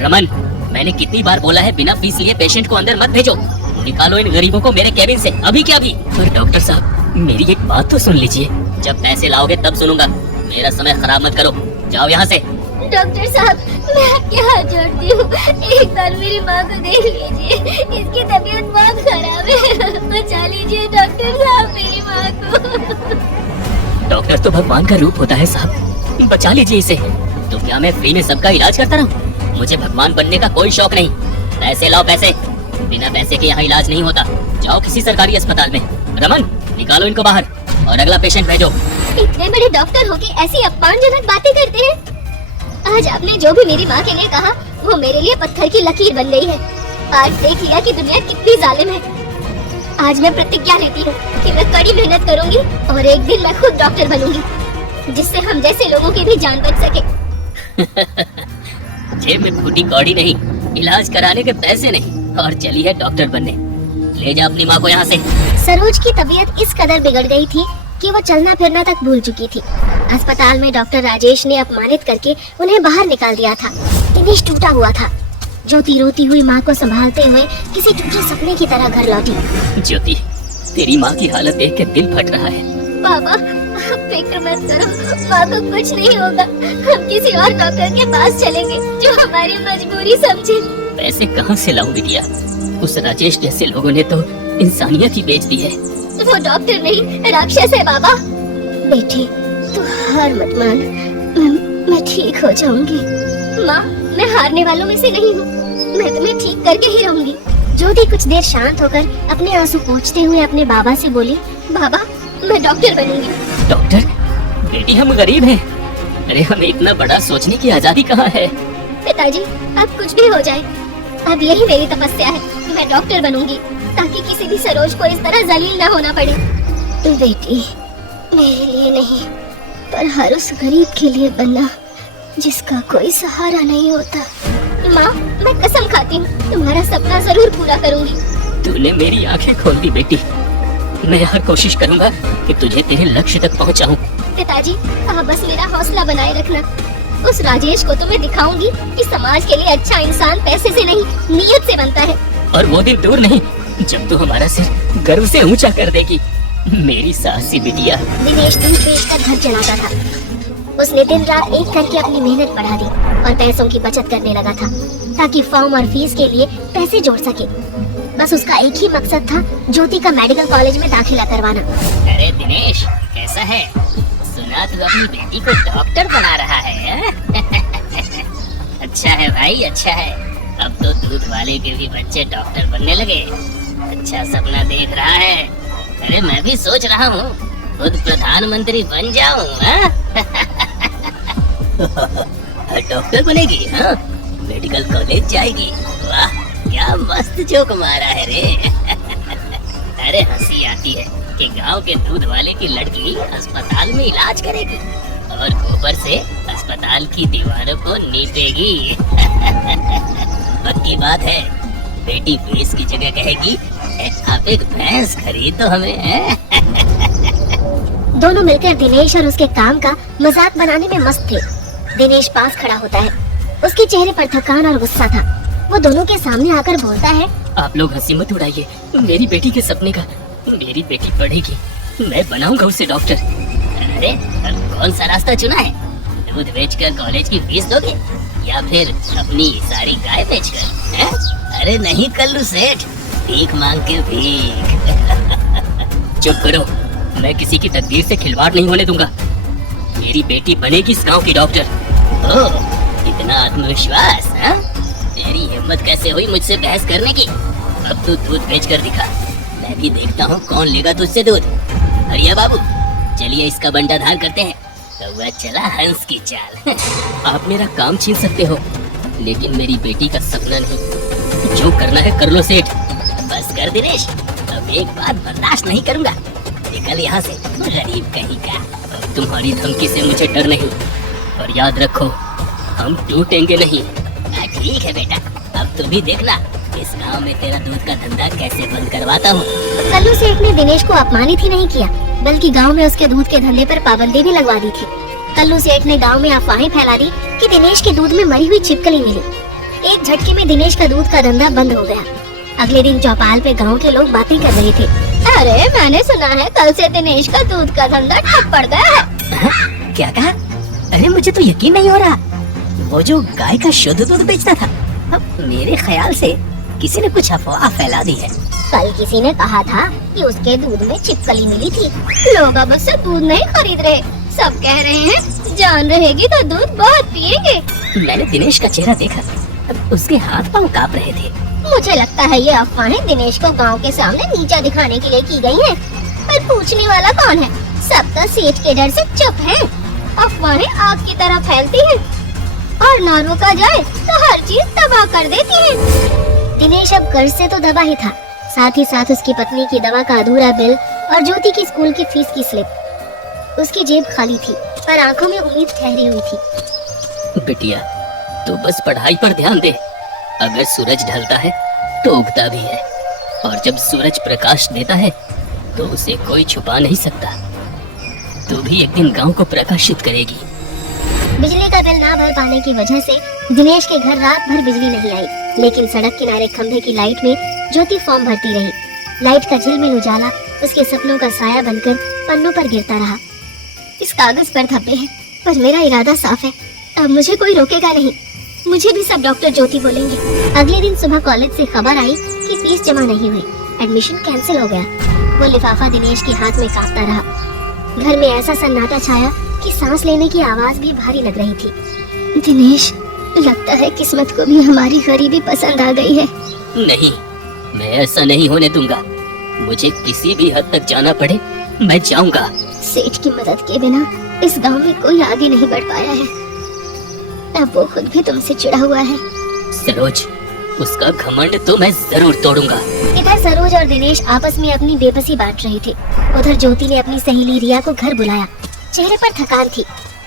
रमन, मैंने कितनी बार बोला है बिना फीस लिए पेशेंट को अंदर मत भेजो। निकालो इन गरीबों को मेरे केबिन से, अभी क्या अभी। पर डॉक्टर साहब, मेरी एक बात तो सुन लीजिए। जब पैसे लाओगे तब सुनूंगा, मेरा समय खराब मत करो, जाओ यहाँ से। डॉक्टर साहब, मैं आपके हाथ जोड़ती हूँ, एक बार मेरी माँ को देख लीजिए, इसकी तबीयत बहुत खराब है, बचा लीजिए डॉक्टर साहब मेरी माँ को। डॉक्टर तो भगवान का रूप होता है साहब, बचा लीजिए इसे। तो क्या मैं फ्री में सबका इलाज करता रहूं? मुझे भगवान बनने का कोई शौक नहीं। पैसे लाओ पैसे, बिना पैसे के यहाँ इलाज नहीं होता। जाओ किसी सरकारी अस्पताल में। रमन, निकालो इनको बाहर और अगला पेशेंट भेजो। इतने बड़े डॉक्टर होके ऐसी अपमानजनक बातें करते हैं। आज आपने जो भी मेरी माँ के लिए कहा वो मेरे लिए पत्थर की लकीर बन गई है। आज देख लिया कि दुनिया कितनी जालिम है। आज मैं प्रतिज्ञा लेती हूँ कि मैं कड़ी मेहनत करूँगी और एक दिन मैं खुद डॉक्टर बनूंगी, जिससे हम जैसे लोगों की भी जान बच सके। जेब में फूटी कौड़ी नहीं, इलाज कराने के पैसे नहीं, और चली है डॉक्टर बनने। ले जा अपनी माँ को यहाँ से। सरोज की तबीयत इस कदर बिगड़ गई थी कि वो चलना फिरना तक भूल चुकी थी। अस्पताल में डॉक्टर राजेश ने अपमानित करके उन्हें बाहर निकाल दिया था। दिनेश टूटा हुआ था। ज्योति रोती हुई माँ को संभालते हुए किसी टूटे सपने की तरह घर लौटी। ज्योति, तेरी माँ की हालत देख के दिल फट रहा है। पापा, फिक्र मत करो, माँ को कुछ नहीं होगा। हम किसी और डॉक्टर के पास चलेंगे जो हमारी मजबूरी समझे। पैसे कहाँ से लाऊं बिटिया? उस राजेश जैसे लोगों ने तो इंसानियत ही बेच दी है। वो डॉक्टर नहीं, राक्षस है बाबा। बेटी, तू हार मत मान, मैं ठीक हो जाऊंगी। माँ, मैं हारने वालों में से नहीं हूँ, मैं तुम्हें ठीक करके ही रहूंगी। ज्योति कुछ देर शांत होकर अपने आंसू पोंछते हुए अपने बाबा से बोली, बाबा, मैं डॉक्टर बनूंगी। डॉक्टर? बेटी, हम गरीब हैं। अरे हमें इतना बड़ा सोचने की आजादी कहाँ है? पिताजी, अब कुछ भी हो जाए, अब यही मेरी तपस्या है। मैं डॉक्टर बनूंगी ताकि किसी भी सरोज को इस तरह जलील न होना पड़े। बेटी, मेरे लिए नहीं, पर हर उस गरीब के लिए बनना जिसका कोई सहारा नहीं होता। माँ, मैं कसम खाती हूँ तुम्हारा सपना जरूर पूरा करूंगी। तूने मेरी आंखें खोल दी बेटी। मैं हर कोशिश करूंगा कि तुझे तेरे लक्ष्य तक पहुंचाऊं। पिताजी, आप बस मेरा हौसला बनाए रखना। उस राजेश को तो मैं दिखाऊंगी कि समाज के लिए अच्छा इंसान पैसे से नहीं, नीयत से बनता है। और वो दिन दूर नहीं जब तू हमारा सिर गर्व से ऊंचा कर देगी, मेरी साहसी बिटिया। दिनेश दूध बेचकर घर चलाता था। उसने दिन रात एक करके अपनी मेहनत बढ़ा दी और पैसों की बचत करने लगा था ताकि फॉर्म और फीस के लिए पैसे जोड़ सके। बस उसका एक ही मकसद था, ज्योति का मेडिकल कॉलेज में दाखिला करवाना। अरे दिनेश, कैसा है? सुना तू अपनी बेटी को डॉक्टर बना रहा है? अच्छा है भाई, अच्छा है। अब तो दूध वाले के भी बच्चे डॉक्टर बनने लगे। अच्छा सपना देख रहा है। अरे मैं भी सोच रहा हूँ खुद प्रधानमंत्री बन जाऊँ। डॉक्टर बनेगी? हाँ, मेडिकल कॉलेज जाएगी। वाह, क्या मस्त जोक मारा है रे। अरे हंसी आती है कि गांव के दूध वाले की लड़की अस्पताल में इलाज करेगी और ऊपर से अस्पताल की दीवारों को नीपेगी। पक्की बात है, बेटी फीस की जगह कहेगी, आप एक भैंस खरीदो हमें। दोनों मिलकर दिनेश और उसके काम का मजाक बनाने में मस्त थे। दिनेश पास खड़ा होता है, उसके चेहरे पर थकान और गुस्सा था। वो दोनों के सामने आकर बोलता है, आप लोग हंसी मत उड़ाइए मेरी बेटी के सपने का। मेरी बेटी पढ़ेगी, मैं बनाऊंगा उसे डॉक्टर। अरे कौन सा रास्ता चुना है? दूध बेचकर कॉलेज की फीस दोगे या फिर अपनी सारी गाय बेचकर? हैं? अरे नहीं कल्लू सेठ, भीख मांग के भीख। चुप करो, मैं किसी की तकदीर से खिलवाड़ नहीं होने दूंगा। मेरी बेटी बनेगी इस गांव की डॉक्टर। ओह, इतना आत्मविश्वास? हाँ? तेरी हिम्मत कैसे हुई मुझसे बहस करने की? अब तू दूध बेच कर दिखा, मैं भी देखता हूँ कौन लेगा तुझसे दूध। हरिया बाबू, चलिए इसका बंटाधार करते हैं। तो वह चला हंस की चाल। आप मेरा काम छीन सकते हो, लेकिन मेरी बेटी का सपना नहीं। जो करना है कर लो सेठ। बस कर दिनेश, अब एक बात बर्दाश्त नहीं करूंगा। निकल यहाँ से, गरीब कहीं का। अब तुम्हारी धमकी से मुझे डर नहीं, और याद रखो, हम टूटेंगे नहीं। ठीक है बेटा, अब तुम भी देखना इस गांव में तेरा दूध का धंधा कैसे बंद करवाता हूँ। कल्लू सेठ ने दिनेश को अपमानित ही नहीं किया, बल्कि गांव में उसके दूध के धंधे पर पाबंदी भी लगवा दी थी। कल्लू सेठ ने गांव में अफवाहें फैला दी कि दिनेश के दूध में मरी हुई छिपकली मिली। एक झटके में दिनेश का दूध का धंधा बंद हो गया। अगले दिन चौपाल पे गांव के लोग बातें कर रहे थे। अरे मैंने सुना है कल से दिनेश का दूध का धंधा ठप पड़ गया है। क्या कहा? अरे मुझे तो यकीन नहीं हो रहा। वो जो गाय का शुद्ध दूध बेचता था, अब मेरे ख्याल से किसी ने कुछ अफवाह फैला दी है। कल किसी ने कहा था कि उसके दूध में छिपकली मिली थी। लोग अब उससे दूध नहीं खरीद रहे, सब कह रहे हैं जान रहेगी तो दूध बहुत पिएंगे। मैंने दिनेश का चेहरा देखा, अब उसके हाथ पांव कांप रहे थे। मुझे लगता है ये अफवाहें दिनेश को गांव के सामने नीचा दिखाने के लिए की गई हैं। पर पूछने वाला कौन है? सब तो सेठ के डर से चुप हैं। अफवाहें आग की तरह फैलती हैं और ना रोका जाए तो हर चीज तबाह कर देती है। दिनेश अब कर्ज से तो दबा ही था, साथ ही साथ उसकी पत्नी की दवा का अधूरा बिल और ज्योति की स्कूल की फीस की स्लिप। उसकी जेब खाली थी पर आंखों में उम्मीद ठहरी हुई थी। बिटिया, तू बस पढ़ाई पर ध्यान दे। अगर सूरज ढलता है तो उगता भी है, और जब सूरज प्रकाश देता है तो उसे कोई छुपा नहीं सकता। तू भी एक दिन गांव को प्रकाशित करेगी। बिजली का बिल ना भर पाने की वजह से दिनेश के घर रात भर बिजली नहीं आई, लेकिन सड़क किनारे खंभे की लाइट में ज्योति फॉर्म भरती रही। लाइट का झिलमिल उजाला उसके सपनों का साया बनकर पन्नों पर गिरता रहा। इस कागज पर धब्बे हैं, पर मेरा इरादा साफ है, अब मुझे कोई रोकेगा नहीं। मुझे भी सब डॉक्टर ज्योति बोलेंगे। अगले दिन सुबह कॉलेज से खबर आई कि फीस जमा नहीं हुई, एडमिशन कैंसिल हो गया। वो लिफाफा दिनेश के हाथ में कांपता रहा। घर में ऐसा सन्नाटा छाया कि सांस लेने की आवाज भी भारी लग रही थी। दिनेश, लगता है किस्मत को भी हमारी गरीबी पसंद आ गई है। नहीं, मैं ऐसा नहीं होने दूंगा। मुझे किसी भी हद तक जाना पड़े, मैं जाऊंगा। सेठ की मदद के बिना इस गांव में कोई आगे नहीं बढ़ पाया है। अब वो खुद भी तुमसे चिढ़ा हुआ है। सरोज, उसका घमंड तो मैं जरूर तोड़ूंगा। इधर सरोज और दिनेश आपस में अपनी बेबसी बांट रहे थे। उधर ज्योति ने अपनी सहेली रिया को घर बुलाया। चेहरे पर थकान थी,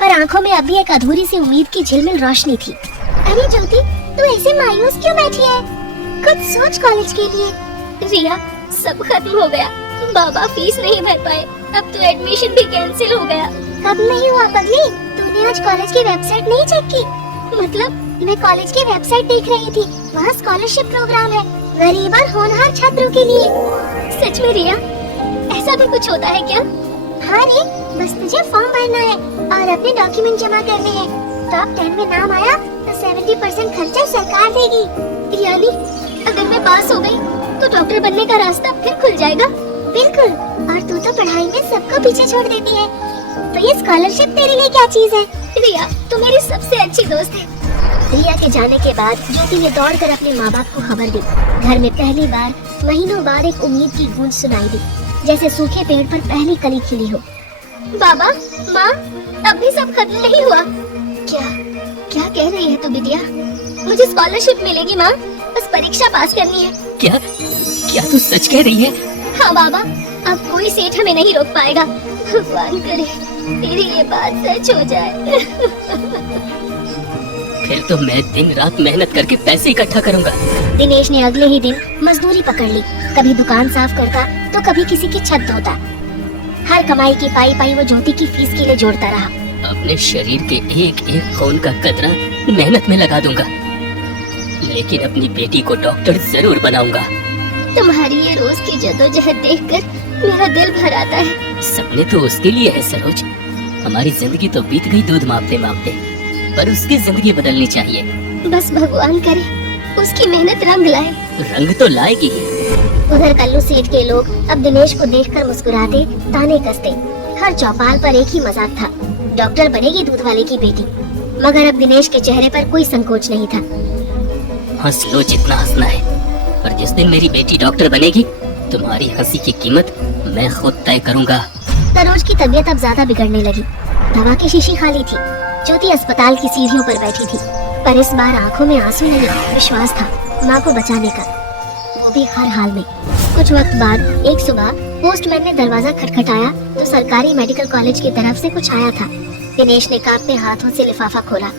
पर आंखों में अभी एक अधूरी सी उम्मीद की झिलमिल रोशनी थी। अरे ज्योति, तू ऐसे मायूस क्यों बैठी है? कुछ सोच कॉलेज के लिए। रिया, सब खत्म हो गया। बाबा फीस नहीं भर पाए, अब तो एडमिशन भी कैंसिल हो गया। कब नहीं हुआ पगली? तूने आज कॉलेज की वेबसाइट नहीं चेक की? मतलब मैं कॉलेज की वेबसाइट देख रही थी, वहाँ स्कॉलरशिप प्रोग्राम है गरीब और होनहार छात्रों के लिए। सच में रिया, ऐसा भी कुछ होता है क्या? हाँ रे, बस तुझे फॉर्म भरना है और अपने डॉक्यूमेंट जमा करने हैं। टॉप 10 में नाम आया तो 70% खर्चा सरकार देगी। यानी अगर मैं पास हो गई तो डॉक्टर बनने का रास्ता फिर खुल जाएगा। बिल्कुल, और तू तो पढ़ाई में सबको पीछे छोड़ देती है, तो ये स्कॉलरशिप तेरे लिए क्या चीज है? रिया, तू मेरी सबसे अच्छी दोस्त है। रिया के जाने के बाद ज्योति ने दौड़कर अपने माँ बाप को खबर दी। घर में पहली बार महीनों बाद एक उम्मीद की गूंज सुनाई दी, जैसे सूखे पेड़ पर पहली कली खिली हो। बाबा, माँ, अब भी सब खत्म नहीं हुआ क्या? क्या कह रही है तू बिटिया? मुझे स्कॉलरशिप मिलेगी माँ, बस परीक्षा पास करनी है। क्या क्या तू सच कह रही है? हाँ बाबा, अब कोई सेठ हमें नहीं रोक पाएगा। भगवान करे तेरी ये बात सच हो जाए। फिर तो मैं दिन रात मेहनत करके पैसे इकट्ठा करूंगा। दिनेश ने अगले ही दिन मजदूरी पकड़ ली। कभी दुकान साफ करता तो कभी किसी की छत धोता। हर कमाई की पाई पाई वो ज्योति की फीस के लिए जोड़ता रहा। अपने शरीर के एक एक खून का कतरा मेहनत में लगा दूंगा, लेकिन अपनी बेटी को डॉक्टर जरूर बनाऊंगा। तुम्हारी ये रोज की जद्दोजहद देखकर मेरा दिल भर आता है। सपने तो उसके लिए है सरोज। हमारी जिंदगी तो बीत गई दूध मापते मापते, पर उसकी जिंदगी बदलनी चाहिए। बस भगवान करे उसकी मेहनत रंग लाए। रंग तो लाएगी ही। उधर कल्लू सेठ के लोग अब दिनेश को देखकर मुस्कुराते, ताने कसते। हर चौपाल पर एक ही मजाक था, डॉक्टर बनेगी दूध वाले की बेटी। मगर अब दिनेश के चेहरे पर कोई संकोच नहीं था। हंस लो जितना हंसना है, पर जिस दिन मेरी बेटी डॉक्टर बनेगी, तुम्हारी हंसी की कीमत मैं खुद तय करूंगा। सरोज की तबीयत अब ज्यादा बिगड़ने लगी। दवा की शीशी खाली थी। ज्योति अस्पताल की सीढ़ियों पर बैठी थी, पर इस बार आंखों में आंसू नहीं, विश्वास था माँ को बचाने का, वो भी हर हाल में। कुछ वक्त बाद एक सुबह पोस्टमैन ने दरवाजा खटखटाया तो सरकारी मेडिकल कॉलेज की तरफ से कुछ आया था। दिनेश ने कांपते हाथों से लिफाफा खोला।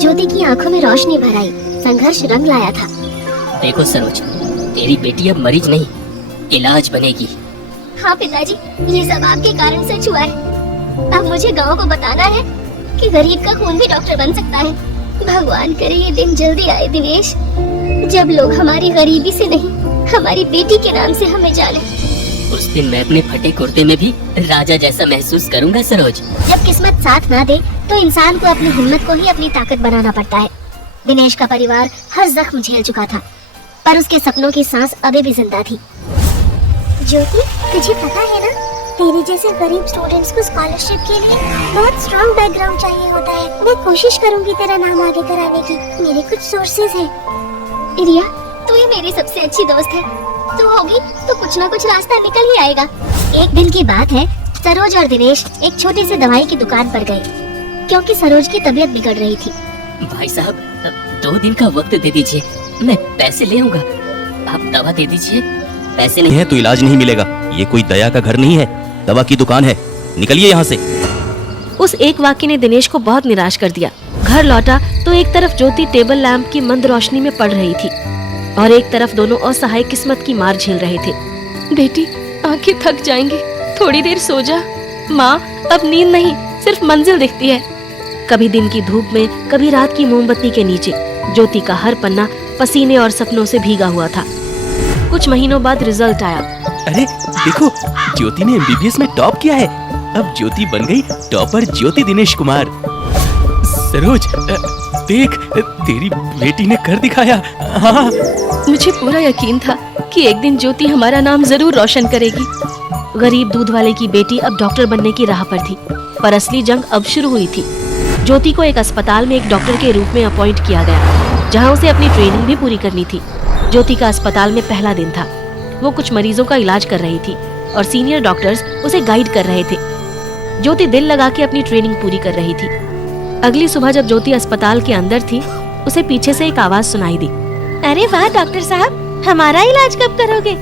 ज्योति की आंखों में रोशनी भर आई, संघर्ष रंग लाया था। देखो सरोज, तेरी बेटी अब मरीज नहीं, इलाज बनेगी। हाँ पिताजी, ये सब आपके कारण सच हुआ है। अब मुझे गांव को बताना है कि गरीब का खून भी डॉक्टर बन सकता है। भगवान करे ये दिन जल्दी आए दिनेश, जब लोग हमारी गरीबी से नहीं, हमारी बेटी के नाम से हमें जाने। उस दिन मैं अपने फटे कुर्ते में भी राजा जैसा महसूस करूंगा सरोज। जब किस्मत साथ ना दे तो इंसान को अपनी हिम्मत को ही अपनी ताकत बनाना पड़ता है। दिनेश का परिवार हर जख्म झेल चुका था, पर उसके सपनों की सांस अभी भी जिंदा थी। ज्योति, तुझे पता है ना, तेरे जैसे गरीब स्टूडेंट्स को स्कॉलरशिप के लिए बहुत स्ट्रॉन्ग बैकग्राउंड चाहिए होता है। मैं कोशिश करूंगी तेरा नाम आगे कराने की, मेरे कुछ सोर्सेज हैं। रिया, तू ही मेरी सबसे अच्छी दोस्त है, तू होगी तो कुछ ना कुछ रास्ता निकल ही आएगा। एक दिन की बात है, सरोज और दिनेश एक छोटी सी दवाई की दुकान पर गए, क्योंकि सरोज की तबीयत बिगड़ रही थी। भाई साहब 2 दिन का वक्त दे दीजिए, मैं पैसे ले आऊंगा। आप दवा दे दीजिए, पैसे नहीं है तो इलाज नहीं मिलेगा। ये कोई दया का घर नहीं है, दवा की दुकान है। निकलिए यहाँ से। उस एक वाक्य ने दिनेश को बहुत निराश कर दिया। घर लौटा तो एक तरफ ज्योति टेबल लैंप की मंद रोशनी में पड़ रही थी और एक तरफ दोनों असहाय किस्मत की मार झेल रहे थे। बेटी, आंखें थक जाएंगी, थोड़ी देर सो जा। माँ, अब नींद नहीं, सिर्फ मंजिल दिखती है। कभी दिन की धूप में, कभी रात की मोमबत्ती के नीचे ज्योति का हर पन्ना पसीने और सपनों से भीगा हुआ था। कुछ महीनों बाद रिजल्ट आया। अरे देखो, ज्योति ने एमबीबीएस में टॉप किया है। अब ज्योति बन गई टॉपर ज्योति दिनेश कुमार। सरोज, देख, तेरी बेटी ने कर दिखाया। हाँ। मुझे पूरा यकीन था कि एक दिन ज्योति हमारा नाम जरूर रोशन करेगी। गरीब दूध वाले की बेटी अब डॉक्टर बनने की राह पर थी, पर असली जंग अब शुरू हुई थी। ज्योति को एक अस्पताल में एक डॉक्टर के रूप में अपॉइंट किया गया, जहां उसे अपनी ट्रेनिंग भी पूरी करनी थी। ज्योति का अस्पताल में पहला दिन था। वो कुछ मरीजों का इलाज कर रही थी और सीनियर डॉक्टर्स उसे गाइड कर रहे थे। ज्योति दिल लगा के अपनी ट्रेनिंग पूरी कर रही थी। अगली सुबह जब ज्योति अस्पताल के अंदर थी, उसे पीछे से एक आवाज सुनाई दी। अरे वाह डॉक्टर साहब, हमारा इलाज कब करोगे?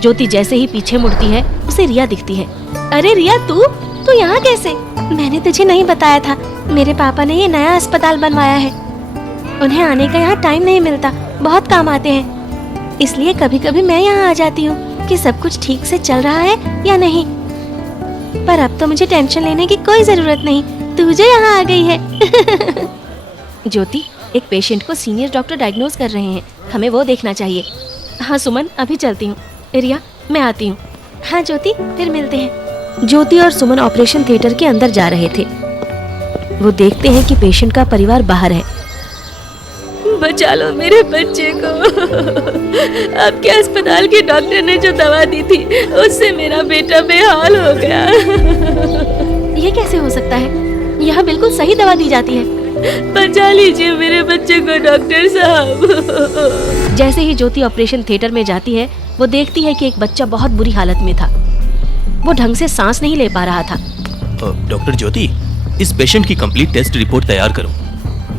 ज्योति जैसे ही पीछे मुड़ती है, उसे रिया दिखती है। अरे रिया, तू यहाँ कैसे? मैंने तुझे नहीं बताया था, मेरे पापा ने ये नया अस्पताल बनवाया है। उन्हें आने का यहाँ टाइम नहीं मिलता, बहुत काम आते हैं, इसलिए कभी कभी मैं यहाँ आ जाती हूँ कि सब कुछ ठीक से चल रहा है या नहीं। पर अब तो मुझे टेंशन लेने की कोई जरूरत नहीं, तू जो यहाँ आ गई है। ज्योति, एक पेशेंट को सीनियर डॉक्टर डायग्नोज कर रहे हैं, हमें वो देखना चाहिए। हाँ सुमन, अभी चलती हूँ। रिया, मैं आती हूँ। हाँ ज्योति, फिर मिलते हैं। ज्योति और सुमन ऑपरेशन थिएटर के अंदर जा रहे थे। वो देखते हैं कि पेशेंट का परिवार बाहर है। बचा लो मेरे बच्चे को। आपके अस्पताल के डॉक्टर ने जो दवा दी थी, उससे मेरा बेटा बेहाल हो गया। ये कैसे हो सकता है? यहाँ बिल्कुल सही दवा दी जाती है। बचा लीजिए मेरे बच्चे को डॉक्टर साहब। जैसे ही ज्योति ऑपरेशन थिएटर में जाती है, वो देखती है कि एक बच्चा बहुत बुरी हालत में था। वो ढंग से सांस नहीं ले पा रहा था। डॉक्टर ज्योति, इस पेशेंट की कंप्लीट टेस्ट रिपोर्ट तैयार करो।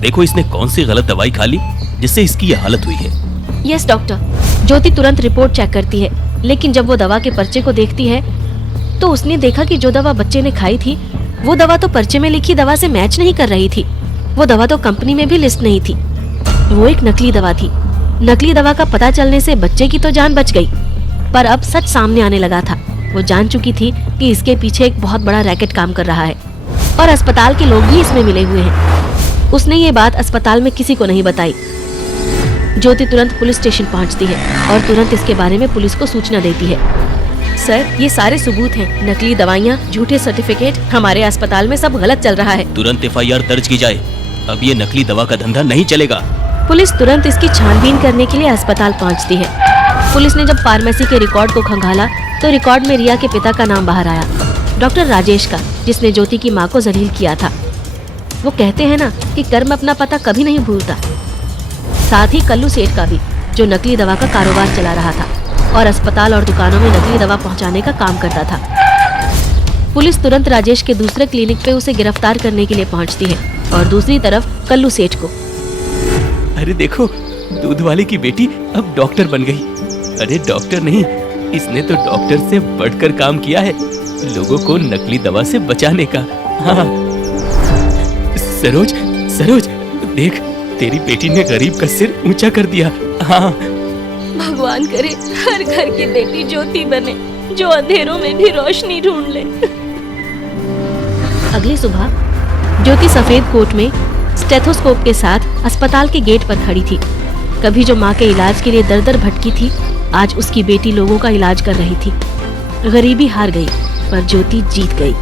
देखो इसने कौन सी गलत दवाई खा ली जिससे इसकी ये हालत हुई है। Yes doctor. ज्योति तुरंत रिपोर्ट चेक करती है, लेकिन जब वो दवा के पर्चे को देखती है तो उसने देखा कि जो दवा बच्चे ने खाई थी, वो दवा तो पर्चे में लिखी दवा से मैच नहीं कर रही थी। वो दवा तो कंपनी में भी लिस्ट नहीं थी। वो एक नकली दवा थी। नकली दवा का पता चलने से बच्चे की तो जान बच गई, पर अब सच सामने आने लगा था। वो जान चुकी थी कि इसके पीछे एक बहुत बड़ा रैकेट काम कर रहा है और अस्पताल के लोग भी इसमें मिले हुए हैं। उसने ये बात अस्पताल में किसी को नहीं बताई। ज्योति तुरंत पुलिस स्टेशन पहुंचती है और तुरंत इसके बारे में पुलिस को सूचना देती है। सर, ये सारे सबूत हैं, नकली दवाइयाँ, झूठे सर्टिफिकेट, हमारे अस्पताल में सब गलत चल रहा है। तुरंत एफआईआर दर्ज की जाए। अब ये नकली दवा का धंधा नहीं चलेगा। पुलिस तुरंत इसकी छानबीन करने के लिए अस्पताल पहुंचती है। पुलिस ने जब फार्मेसी के रिकॉर्ड को खंगाला तो रिकॉर्ड में रिया के पिता का नाम बाहर आया, डॉक्टर राजेश का, जिसने ज्योति की माँ को जलील किया था। वो कहते हैं ना कि कर्म अपना पता कभी नहीं भूलता। साथ ही कल्लू सेठ का भी, जो नकली दवा का कारोबार चला रहा था और अस्पताल और दुकानों में नकली दवा पहुंचाने का काम करता था। पुलिस तुरंत राजेश के दूसरे क्लिनिक पे उसे गिरफ्तार करने के लिए पहुंचती है और दूसरी तरफ कल्लू सेठ को। अरे देखो, दूध वाले की बेटी अब डॉक्टर बन गई। अरे डॉक्टर नहीं, इसने तो डॉक्टर से बढ़कर काम किया है, लोगों को नकली दवा से बचाने का। हाँ। सरोज, सरोज, देख, तेरी बेटी ने गरीब का सिर ऊंचा कर दिया। हाँ। भगवान करे हर घर की बेटी ज्योति बने, जो अंधेरों में भी रोशनी ढूंढ ले। अगली सुबह ज्योति सफेद कोट में स्टेथोस्कोप के साथ अस्पताल के गेट पर खड़ी थी। कभी जो माँ के इलाज के लिए दर दर भटकी थी, आज उसकी बेटी लोगों का इलाज कर रही थी। गरीबी हार गई, पर ज्योति जीत गई।